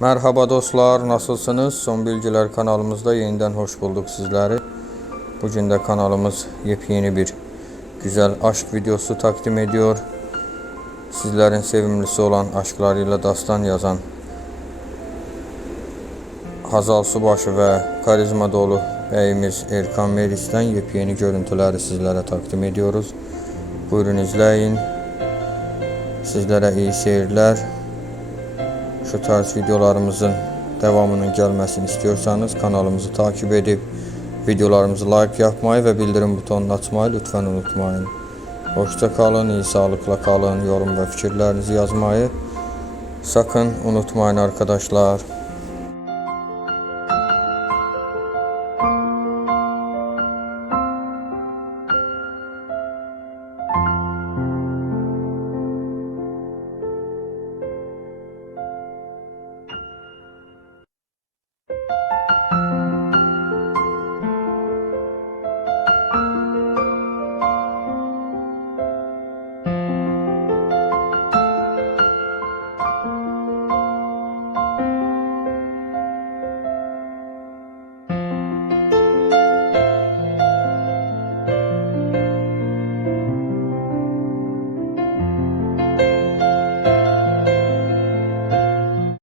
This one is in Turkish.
Merhaba dostlar, nasılsınız? Son Bilgiler kanalımızda yeniden hoş bulduk sizleri. Bugün de kanalımız yepyeni bir güzel aşk videosu takdim ediyor. Sizlerin sevimlisi olan aşklarıyla dastan yazan Hazal Subaşı ve karizma dolu beyimiz Erkan Meris'ten yepyeni görüntüleri sizlere takdim ediyoruz. Buyurun izleyin. Sizlere iyi seyirler. Şu tarz videolarımızın devamının gelmesini istiyorsanız kanalımızı takip edip videolarımızı like yapmayı ve bildirim butonunu açmayı lütfen unutmayın. Hoşça kalın, iyi sağlıkla kalın, yorum ve fikirlerinizi yazmayı sakın unutmayın arkadaşlar.